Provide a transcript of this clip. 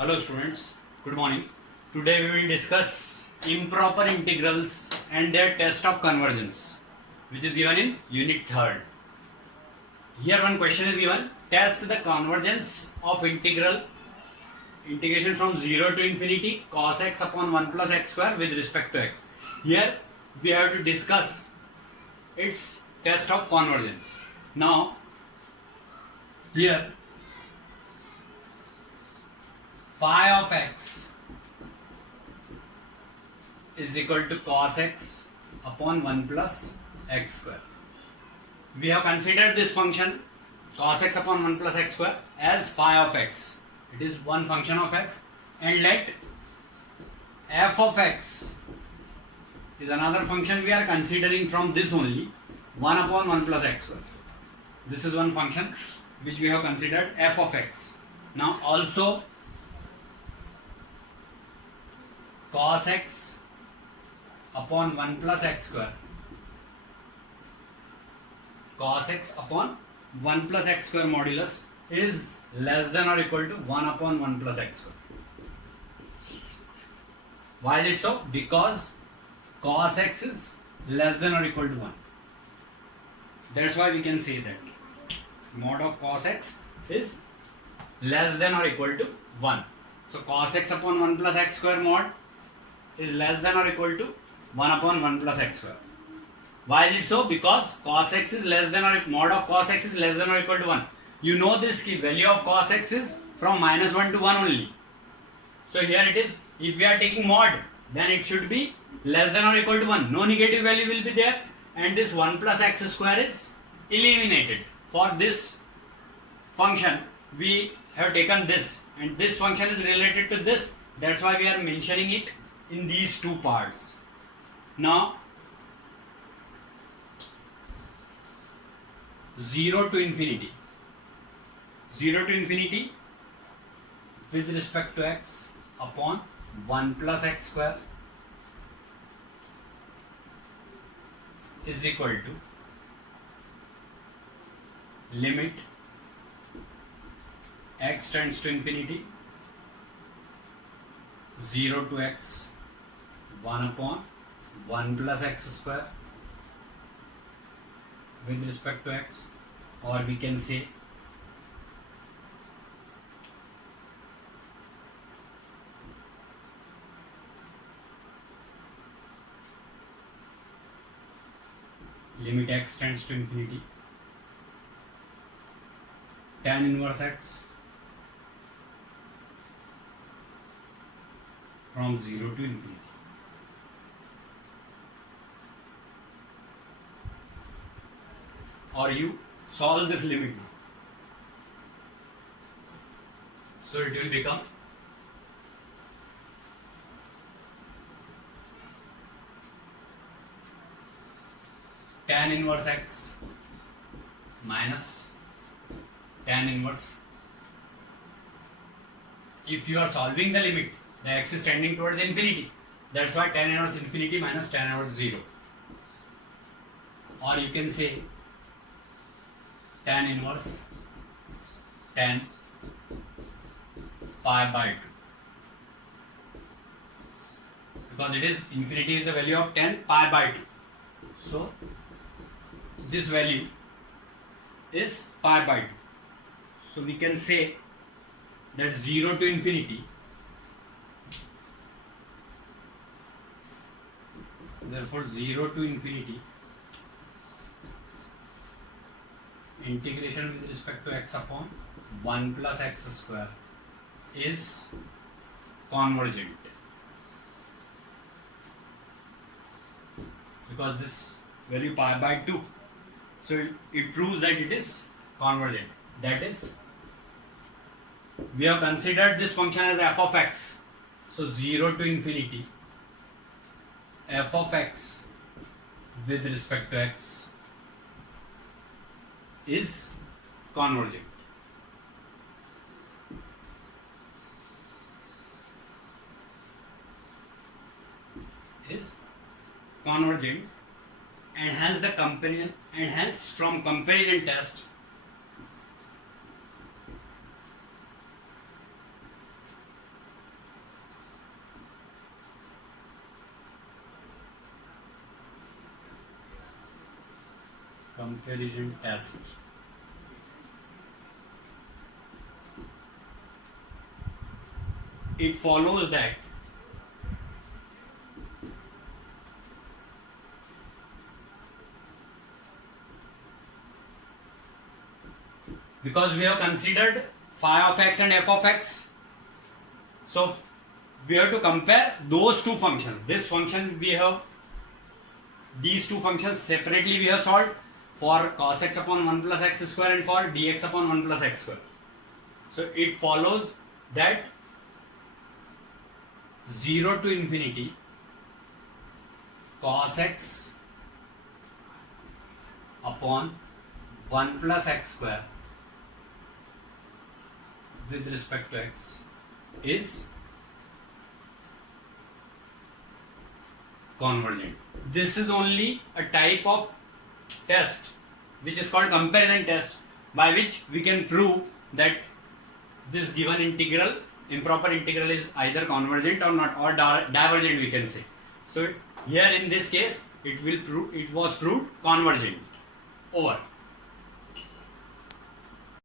Hello students, good morning. Today we will discuss improper integrals and their test of convergence, which is given in unit 3rd. Here one question is given: test the convergence of integration from 0 to infinity cos x upon 1 plus x square with respect to x. Here we have to discuss its test of convergence. Now here phi of x is equal to cos x upon 1 plus x square. We have considered this function cos x upon 1 plus x square as phi of x. It is one function of x, and let f of x is another function we are considering from this only, 1 upon 1 plus x square. This is one function which we have considered, f of x. Now also cos x upon 1 plus x square, cos x upon 1 plus x square modulus is less than or equal to 1 upon 1 plus x square. Why is it so? Because cos x is less than or equal to 1. That's why we can say that mod of cos x is less than or equal to 1. So cos x upon 1 plus x square mod is less than or equal to 1 upon 1 plus x square. Why is it so? Because cos x is less than or mod of cos x is less than or equal to 1. You know this key value of cos x is from minus 1 to 1 only. So here it is, if we are taking mod, then it should be less than or equal to 1. No negative value will be there, and this 1 plus x square is eliminated. For this function we have taken this, and this function is related to this. That's why we are mentioning it in these two parts. Now 0 to infinity with respect to x upon 1 plus x square is equal to limit x tends to infinity 0 to x 1 upon 1 plus x square with respect to x, or we can say limit x tends to infinity tan inverse x from 0 to infinity. Or you solve this limit now. So it will become tan inverse x minus tan inverse. If you are solving the limit, the x is tending towards infinity. That's why tan inverse infinity minus tan inverse 0. Or you can say tan inverse tan pi by 2, because it is infinity is the value of tan pi by 2. So this value is pi by 2. So we can say that 0 to infinity, therefore 0 to infinity integration with respect to x upon 1 plus x square is convergent, because this value pi by 2, so it proves that it is convergent. That is, we have considered this function as f of x. So 0 to infinity f of x with respect to x is convergent. And hence the companion, and hence from comparison test comparison test. It follows that because we have considered phi of x and f of x, so we have to compare those two functions. This function we have, these two functions separately we have solved for cos x upon 1 plus x square and for dx upon 1 plus x square. So it follows that 0 to infinity cos x upon 1 plus x square with respect to x is convergent. This is only a type of test which is called comparison test, by which we can prove that this given integral, improper integral, is either convergent or not, or divergent we can say. So here in this case it was proved convergent. Over.